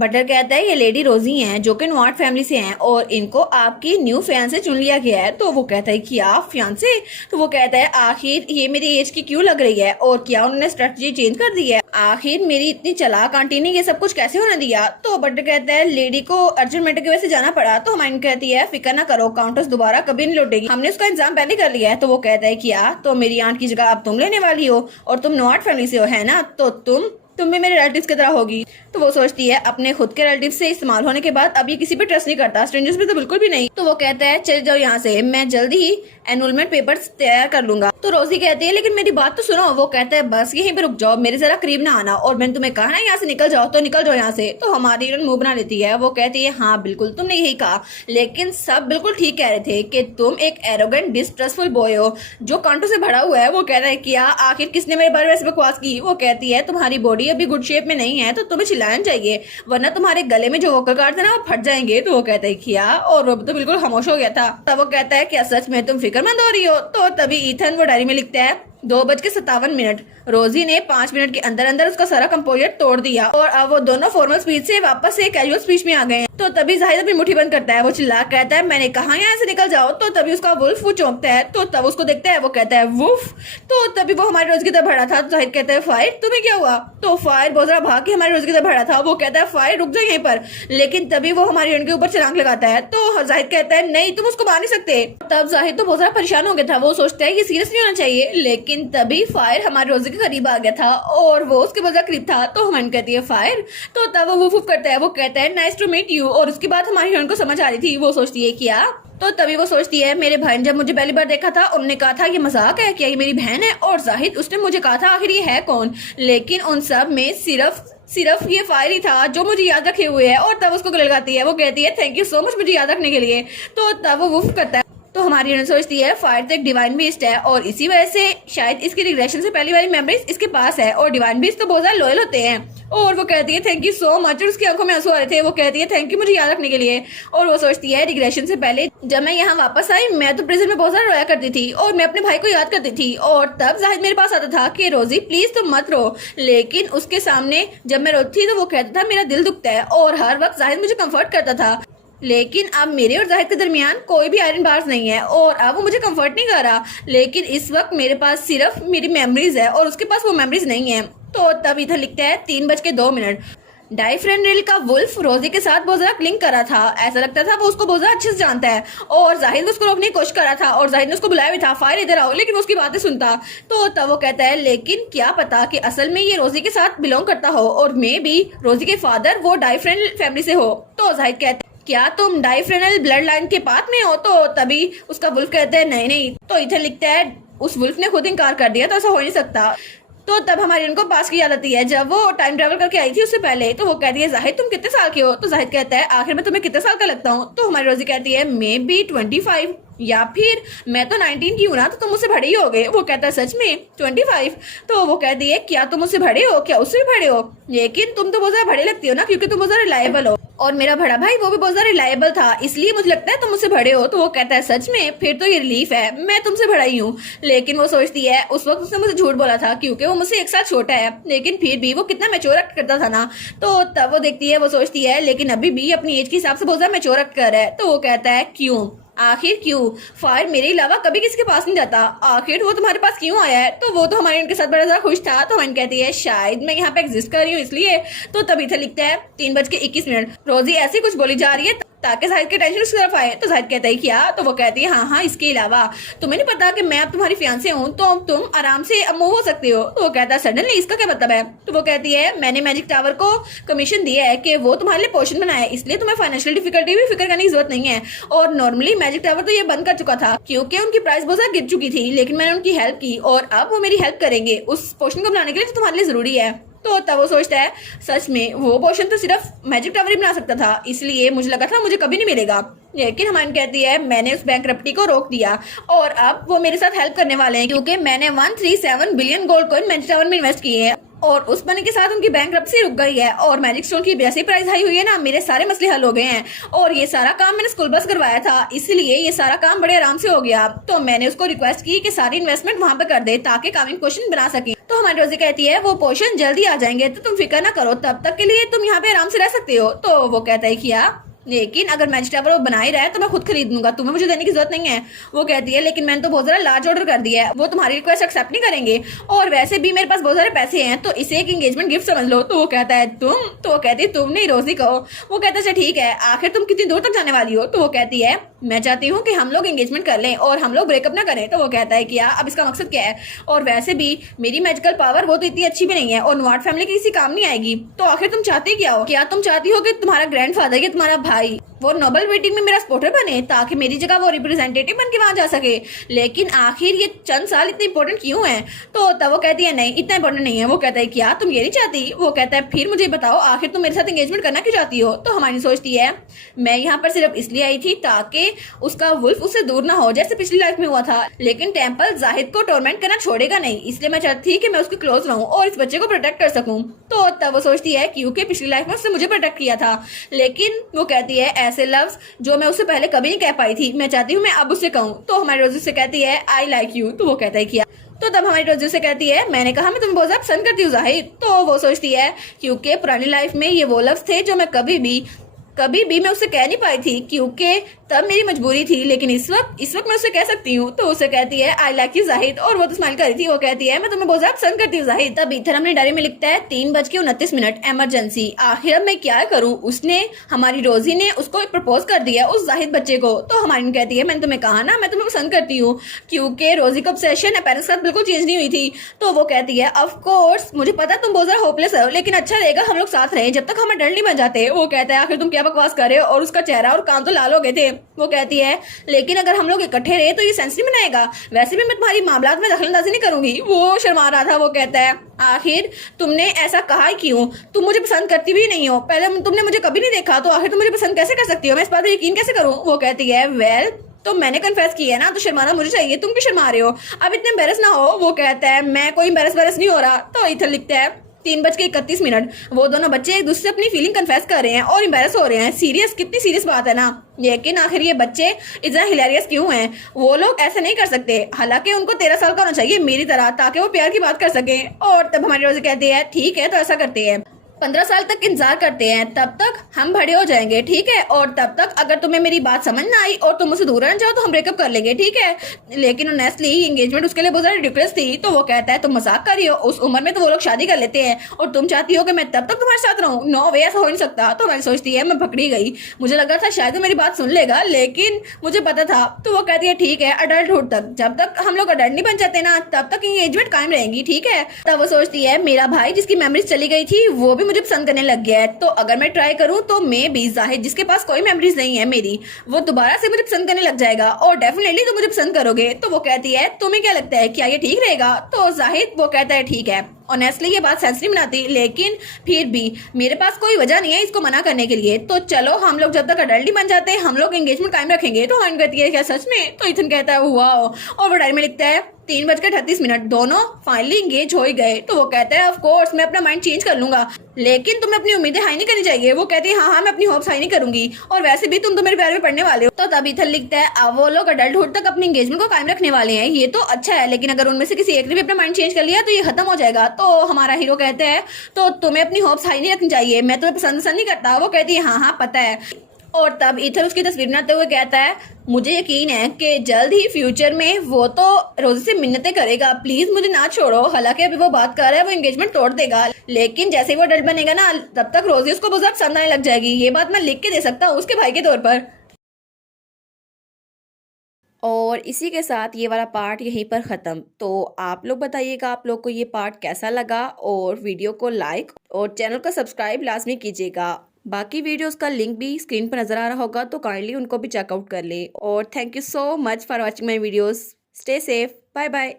Butter कहता है ये लेडी रोजी हैं जो कि नॉट फैमिली से हैं और इनको आपकी न्यू फियांसे चुन लिया गया है। तो वो कहता है कि आप फियांसे? तो वो कहता है आखिर ये मेरी एज की क्यों लग रही है और क्या उन्होंने स्ट्रेटजी चेंज कर दी है? आखिर मेरी इतनी चालाक आंटी ने ये सब कुछ कैसे होने दिया? तो बटर कहता है लेडी को अर्जेंट मैटर की वजह से जाना पड़ा। तो हमारी कहती है फिक्र ना करो, काउंटर्स दोबारा कभी नहीं लौटेगी, हमने उसका इंतजाम पहले कर लिया है। तो वो कहता है क्या तो मेरी आंट की जगह अब तुम लेने वाली हो और तुम नॉट फैमिली से हो है ना, तो तुम भी मेरे रिलेटिव्स की तरह होगी। तो वो सोचती है अपने खुद के रिलेटिव से इस्तेमाल होने के बाद अब ये किसी पे ट्रस्ट नहीं करता, स्ट्रेंजर्स पे तो बिल्कुल भी नहीं। तो वो कहता है चल जाओ यहाँ से, मैं जल्दी ही एनरोलमेंट पेपर्स तैयार कर लूंगा। तो रोजी कहती है लेकिन मेरी बात तो सुनो। वो कहता है बस यहीं पे रुक जाओ, मेरे जरा करीब ना आना, और मैंने तुम्हें कहा ना यहाँ से निकल जाओ तो निकल जाओ यहाँ से। तो हमारी मुंह बना लेती है। वो कहती है हाँ बिल्कुल तुमने यही कहा, लेकिन सब बिल्कुल ठीक कह रहे थे कि तुम एक एरोगेंट डिस्ट्रस्टफुल बॉय हो जो कांटों से भरा हुआ है। वो कह रहा है क्या आखिर किसने मेरे बारे में ऐसे बकवास की? वो कहती है तुम्हारी बॉडी अभी गुड शेप में नहीं है तो तुम्हें चिल्लाना चाहिए, वरना तुम्हारे गले में जो वोकल कार्ड थे ना वो फट जाएंगे। तो वो कहता है क्या, और वो तो बिल्कुल खामोश हो गया था। तब वो कहता है क्या सच में तुम फिक्रमंद हो रही हो? तो तभी ईथन वो डायरी में लिखता है 2:57 रोजी ने 5 मिनट के अंदर अंदर उसका सारा कंपोजर तोड़ दिया और अब वो दोनों फॉर्मल स्पीच से वापस से कैजुअल स्पीच में आ गए हैं। तो तभी जाहिद अपनी मुट्ठी बंद करता है, वो चिल्ला कहता है मैंने कहा यहाँ से निकल जाओ। तो तभी उसका वुल्फ वो चौंकता है, तो तब उसको देखता है, वो कहता है वुल्फ। तो तभी वो हमारी रोज की तरफ बढ़ा था। तो जाहिद कहता है फायर तुम्हें क्या हुआ? तो फायर बहुत जरा भाग के हमारी रोज की तरफ बढ़ा था। वो कहता है फायर रुक जाओ यहीं पर, लेकिन तभी वो हमारी उनके ऊपर छलांग लगाता है। तो जाहिद कहता है नहीं तुम उसको मार नहीं सकते। तब जाहिद तो बहुत ज्यादा परेशान हो गया था, वो सोचता है कि सीरियस नहीं होना चाहिए, लेकिन तभी फायर हमारे रोजे के करीब आ गया था और वो उसके बहुत करीब था। तो हमारी कहती है फायर। तो तब वो वुफ करता है, वो कहता है नाइस टू मीट यू, और उसके बाद हमारी हीरोइन को समझ आ रही थी। वो सोचती है क्या, तो तभी वो सोचती है मेरे भाई ने जब मुझे पहली बार देखा था उन्होंने कहा था ये मजाक है, क्या ये मेरी बहन है? और जाहिद उसने मुझे कहा था आखिर ये है कौन? लेकिन उन सब में सिर्फ ये फायर ही था जो मुझे याद रखे हुए है। और तब उसको गले लगाती है, वो कहती है थैंक यू सो मच मुझे याद रखने के लिए। तो तब वो वुफ करता है। तो हमारी हीरोइन सोचती है फायर तो एक डिवाइन बीस्ट है और इसी वजह से शायद इसकी रिग्रेशन से पहली वाली मेमोरीज इसके पास है, और डिवाइन बीस्ट तो बहुत ज्यादा लॉयल होते हैं। और वो कहती है थैंक यू सो मच, और उसकी आंखों में आंसू आ रहे थे। वो कहती है थैंक यू मुझे याद रखने के लिए। और वो सोचती है रिग्रेशन से पहले जब मैं यहाँ वापस आई मैं तो प्रिजन में बहुत ज्यादा रोया करती थी और मैं अपने भाई को याद करती थी, और तब जाहिद मेरे पास आता था कि रोजी प्लीज तुम मत रो, लेकिन उसके सामने जब मैं रोती थी तो वो कहता था मेरा दिल दुखता है, और हर वक्त जाहिद मुझे कंफर्ट करता था। लेकिन अब मेरे और जाहिद के दरमियान कोई भी आयरन बार्स नहीं है और अब वो मुझे कंफर्ट नहीं कर रहा, लेकिन इस वक्त मेरे पास सिर्फ मेरी मेमोरीज है और उसके पास वो मेमोरीज नहीं है। तो तब इधर लिखता है 3:02 डाइफ्रेंड्रिल का वुल्फ रोजी के साथ बहुत ज्यादा क्लिंग कर रहा था, ऐसा लगता था वो उसको बहुत ज्यादा अच्छे से जानता है, और जाहिद उसको रोकने की कोशिश कर रहा था और जाहिद ने उसको बुलाया भी था फायर इधर आओ, लेकिन वो उसकी बातें सुनता। तो तब वो कहता है लेकिन क्या पता कि असल में ये रोजी के साथ बिलोंग करता हो और मे भी रोजी के फादर वो डाइफ्रेंड्रिल फैमिली से हो। तो जाहिद कहता है क्या तुम डाइफ्रेंड्रिल ब्लड लाइन के पाथ में हो? तो तभी उसका वुल्फ कहता है नहीं। तो इधर लिखता है उस वुल्फ ने खुद इनकार कर दिया, तो ऐसा हो नहीं सकता। तो तब हमारी उनको पास की याद आती है जब वो टाइम ट्रेवल करके आई थी उससे पहले। तो वो कहती है जाहिद तुम कितने साल के हो? तो जाहिद कहता है आखिर में तुम्हें कितने साल का लगता हूँ? तो हमारी रोजी कहती है मे बी 25, या फिर मैं तो 19 की हूँ ना, तो तुम मुझसे बड़े ही हो गए। वो कहता है सच में 25? तो वो कहती है क्या तुम मुझसे बड़े हो? क्या उससे भी बड़े हो? लेकिन तुम तो बहुत ज्यादा बड़े लगती हो ना, क्योंकि तुम बहुत ज्यादा रिलायबल हो, और मेरा बड़ा भाई वो भी बहुत ज्यादा रिलायबल था, इसलिए मुझे लगता है तुम मुझसे बड़े हो। तो वो कहता है सच में? फिर तो ये रिलीफ है, मैं तुमसे बड़ा ही हूँ। लेकिन वो सोचती है उस वक्त उसने मुझे झूठ बोला था क्योंकि वो मुझसे 1 साल छोटा है, लेकिन फिर भी वो कितना मैच्योर एक्ट करता था ना। तो तब वो देखती है, वो सोचती है लेकिन अभी भी अपनी एज के हिसाब से बहुत ज्यादा मैच्योर एक्ट कर रहा है। तो वो कहता है क्यों, आखिर क्यों? फायर मेरे अलावा कभी किसी के पास नहीं जाता, आखिर वो तुम्हारे पास क्यों आया है? तो वो तो हमारे उनके साथ बड़ा ज्यादा खुश था। तो हमारी कहती है शायद मैं यहाँ पे एग्जिस्ट कर रही हूँ इसलिए। तो तभी इधर लिखता है 3:21 रोजी ऐसी कुछ बोली जा रही है ताकि जाहिद के टेंशन उसकी तरफ आए। तो जाहिद कहता है क्या? तो वो कहती है हाँ इसके अलावा तुम्हें नहीं पता कि मैं अब तुम्हारी फियांसे हूँ, तो तुम आराम से अब मूव हो सकते हो। तो वो कहता है सडनली इसका क्या मतलब है? तो वो कहती है मैंने मैजिक टावर को कमीशन दिया है कि वो तुम्हारे लिए पोशन बनाए, इसलिए तुम्हें फाइनेंशियल डिफिकल्टी भी फिक्र करने की जरूरत नहीं है। और नॉर्मली मैजिक टावर तो ये बंद कर चुका था क्योंकि उनकी प्राइस बहुत ज्यादा गिर चुकी थी, लेकिन मैंने उनकी हेल्प की और अब वो मेरी हेल्प करेंगे उस पोशन को बनाने के लिए जो तुम्हारे लिए जरूरी है। तो तब वो सोचता है सच में वो पोशन तो सिर्फ मैजिक टावर ही बना सकता था, इसलिए मुझे लगा था मुझे कभी नहीं मिलेगा। लेकिन हमारी कहती है मैंने उस बैंकरप्टी को रोक दिया और अब वो मेरे साथ हेल्प करने वाले हैं क्योंकि मैंने 137 billion gold coin magic tower में इन्वेस्ट किए हैं। और उस मनी के साथ उनकी बैंकरप्सी रुक गई है और मैजिक स्टोन की जैसी प्राइस हाई हुई है ना, मेरे सारे मसले हल हो गए हैं। और ये सारा काम मैंने स्कूल बस करवाया था, इसलिए ये सारा काम बड़े आराम से हो गया। तो मैंने उसको रिक्वेस्ट की कि सारी इन्वेस्टमेंट वहां पे कर दे ताकि कामिंग पोर्शन बना सके। तो हमारी रोजी कहती है वो पोर्शन जल्दी आ जाएंगे, तो तुम फिक्र ना करो, तब तक के लिए तुम यहाँ पे आराम से रह सकते हो। तो वो कहता है कि लेकिन अगर मैजिक टावर वो बना ही रहा है तो मैं खुद खरीद लूंगा, तुम्हें मुझे देने की जरूरत नहीं है। वो कहती है लेकिन मैंने तो बहुत सारा लार्ज ऑर्डर कर दिया है, वो तुम्हारी रिक्वेस्ट एक्सेप्ट नहीं करेंगे, और वैसे भी मेरे पास बहुत सारे पैसे हैं, तो इसे एक एंगेजमेंट गिफ्ट समझ लो। तो वो कहता है तुम? तो वो कहती है तुम नहीं, रोजी कहो। वो कहता है अच्छा ठीक है, आखिर तुम कितनी दूर तक जाने वाली हो? तो वो कहती है मैं चाहती हूँ कि हम लोग एंगेजमेंट कर लें और हम लोग ब्रेकअप ना करें। तो वो कहता है कि अब इसका मकसद क्या है, और वैसे भी मेरी मैजिकल पावर वो तो इतनी अच्छी भी नहीं है और नॉट फैमिली की किसी काम नहीं आएगी। तो आखिर तुम चाहती क्या हो? क्या तुम चाहती हो कि तुम्हारा ग्रैंडफादर या तुम्हारा भाई वो नोबल वेटिंग में मेरा सपोर्टर बने ताकि मेरी जगह वो रिप्रेजेंटेटिव बन के वहां जा सके? लेकिन आखिर ये चंद साल इतने इंपॉर्टेंट क्यों हैं? तो तब वो कहती है नहीं, इतना इंपॉर्टेंट नहीं है। वो कहता है क्या तुम ये नहीं चाहती? वो कहता है फिर मुझे बताओ आखिर तुम मेरे साथ एंगेजमेंट करना क्यों चाहती हो? तो हमारी सोचती है मैं यहाँ पर सिर्फ इसलिए आई थी ताकि उसका वुल्फ उससे दूर ना हो जैसे पिछली लाइफ में हुआ था, लेकिन टेम्पल जाहिद को टॉर्मेंट करना छोड़ेगा नहीं, इसलिए मैं चाहती थी कि मैं उसके क्लोज रहूं और इस बच्चे को प्रोटेक्ट कर सकूं। तो तब वो सोचती है क्योंकि पिछली लाइफ में उसने मुझे प्रोटेक्ट किया था। लेकिन वो कहती है ऐसे लफ्ज जो मैं उससे पहले कभी नहीं कह पाई थी, मैं चाहती हूँ मैं अब उससे कहूँ। तो हमारी रोजी से कहती है आई लाइक यू। तो वो कहता है किया। तो तब हमारी रोजी से कहती है मैंने कहा मैं तुम्हें बहुत ज्यादा पसंद करती हूँ जाहिद। तो वो सोचती है क्योंकि पुरानी लाइफ में ये वो लफ्ज थे जो मैं कभी भी मैं उससे कह नहीं पाई थी क्योंकि तब मेरी मजबूरी थी, लेकिन इस वक्त मैं उससे कह सकती हूँ। तो उसे कहती है आई लाइक यू जाहिद, और वो तो स्माइल कर रही थी। वो कहती है मैं तुम्हें बहुत ज्यादा पसंद करती हूँ जाहिद। तब इथर अपनी डायरी में लिखता है 3:29 इमरजेंसी। आखिर अब मैं क्या करूँ? उसने हमारी रोजी ने उसको प्रपोज कर दिया उस जाहिद बच्चे को। तो हमारी कहती है मैंने तुम्हें कहा ना मैं तुम्हें पसंद करती हूँ, क्योंकि रोजी का ऑब्सेशन पेरेंट्स के साथ बिल्कुल चेंज नहीं हुई थी। तो वो कहती है ऑफ कोर्स मुझे पता है तुम बहुत ज्यादा होपलेस हो, लेकिन अच्छा रहेगा हम लोग साथ रहे जब तक हम अडल्ट नहीं बन जाते। वो कहता है आखिर तुम क्या बकवास कर रहे हो? और उसका चेहरा और कान तो लाल हो गए थे। वो कहती है लेकिन अगर हम लोग इकट्ठे रहे तो ये सेंस नहीं बनाएगा, वैसे भी मैं तुम्हारी मामलात में दखलंदाजी नहीं करूंगी। वो शर्मा रहा था। वो कहता है आखिर तुमने ऐसा कहा क्यों? तुम मुझे पसंद करती भी नहीं हो, पहले तुमने मुझे कभी नहीं देखा, तो आखिर तुम मुझे पसंद कैसे कर सकती हो? मैं इस बात पर यकीन कैसे करूं? वो कहती है वेल तो मैंने कन्फेस किया है ना, तो शर्माना मुझे चाहिए, तुम भी शर्मा रहे हो, अब इतने एम्बेरस ना हो। वो कहता है मैं कोई एम्बेरस नहीं हो रहा। तो इधर लिखता है 3:31 वो दोनों बच्चे एक दूसरे से अपनी फीलिंग कन्फेस कर रहे हैं और एम्बेरस हो रहे हैं। सीरियस, कितनी सीरियस बात है ना। लेकिन आखिर ये बच्चे इतना हिलेरियस क्यों हैं? वो लोग ऐसे नहीं कर सकते, हालांकि उनको 13 साल का होना चाहिए मेरी तरह, ताकि वो प्यार की बात कर सके। और तब हमारी रोजी कहती है ठीक है तो ऐसा करते हैं, 15 साल तक इंतजार करते हैं, तब तक हम बड़े हो जाएंगे, ठीक है? और तब तक अगर तुम्हें मेरी बात समझ ना आई और तुम मुझसे दूर रहना चाहो तो हम ब्रेकअप कर लेंगे, ठीक है? लेकिन ऑनेस्टली एंगेजमेंट उसके लिए बहुत ज्यादा रिडिकुलस थी। तो वो कहता है तुम मजाक कर रही हो, उस उम्र में तो वो लोग शादी कर लेते हैं और तुम चाहती हो कि मैं तब तक तुम्हारे साथ रहूं? नो वे, ऐसा हो नहीं सकता। तो मैं सोचती है मैं पकड़ी गई, मुझे लगा था शायद वो मेरी बात सुन लेगा, लेकिन मुझे पता था। तो वो कहती है ठीक है अडल्टहुड तक, जब तक हम लोग अडल्ट नहीं बन जाते ना तब तक एंगेजमेंट कायम रहेंगी, ठीक है? तब वो सोचती है मेरा भाई जिसकी मेमोरीज चली गई थी वो भी मुझे पसंद करने लग गया है, तो अगर मैं ट्राई करूं तो मैं भी जाहिद जिसके पास कोई मेमोरीज नहीं है मेरी, वो दोबारा से मुझे पसंद करने लग जाएगा और डेफिनेटली तो मुझे पसंद करोगे। तो वो कहती है तुम्हें क्या लगता है क्या ये ठीक रहेगा? तो जाहिद वो कहता है ठीक है। ऑनेस्टली ये बात सेंस नहीं बनाती, लेकिन फिर भी मेरे पास कोई वजह नहीं है इसको मना करने के लिए, तो चलो हम लोग जब तक अडल्ट नहीं बन जाते हम लोग एंगेजमेंट कायम रखेंगे। तो हम कहती है क्या सच में? तो इथन कहता है वाओ, और वो डायरी में लिखता है 3:38 दोनों फाइनली एंगेज हो ही गए। तो वो कहता है ऑफ कोर्स मैं अपना माइंड चेंज कर लूंगा, लेकिन तुम्हें अपनी उम्मीदें हाई नहीं करनी चाहिए। वो कहती है हाँ मैं अपनी होप्स हाई नहीं करूंगी, और वैसे भी तुम तो मेरे प्यार में पड़ने वाले हो। तो तभी इथन लिखता है अब वो लोग अडल्टहुड तक अपनी एंगेजमेंट को कायम रखने वाले हैं, ये तो अच्छा है, लेकिन अगर उनमें से किसी एक ने भी अपना माइंड चेंज कर लिया तो ये खत्म हो जाएगा। तो हमारा हीरो कहता है तो तुम्हें अपनी होप्स हाई नहीं रखनी चाहिए, मैं तुम्हें पसंद नहीं करता। वो कहती है हाँ पता है। और तब इथर उसकी तस्वीर बनाते हुए कहता है मुझे यकीन है कि जल्द ही फ्यूचर में वो तो रोजी से मिन्नतें करेगा, प्लीज मुझे ना छोड़ो। हालांकि अभी वो बात कर रहा है वो एंगेजमेंट तोड़ देगा, लेकिन जैसे ही वो अडल्ट बनेगा ना तब तक रोजी उसको बहुत ज्यादा पसंद आने लग जाएगी। ये बात मैं लिख के दे सकता हूँ उसके भाई के तौर पर। और इसी के साथ ये वाला पार्ट यहीं पर ख़त्म। तो आप लोग बताइएगा आप लोग को ये पार्ट कैसा लगा, और वीडियो को लाइक और चैनल को सब्सक्राइब लाजमी कीजिएगा। बाकी वीडियोस का लिंक भी स्क्रीन पर नज़र आ रहा होगा, तो काइंडली उनको भी चेकआउट कर ले। और thank you so much for watching my videos. Stay safe, bye bye.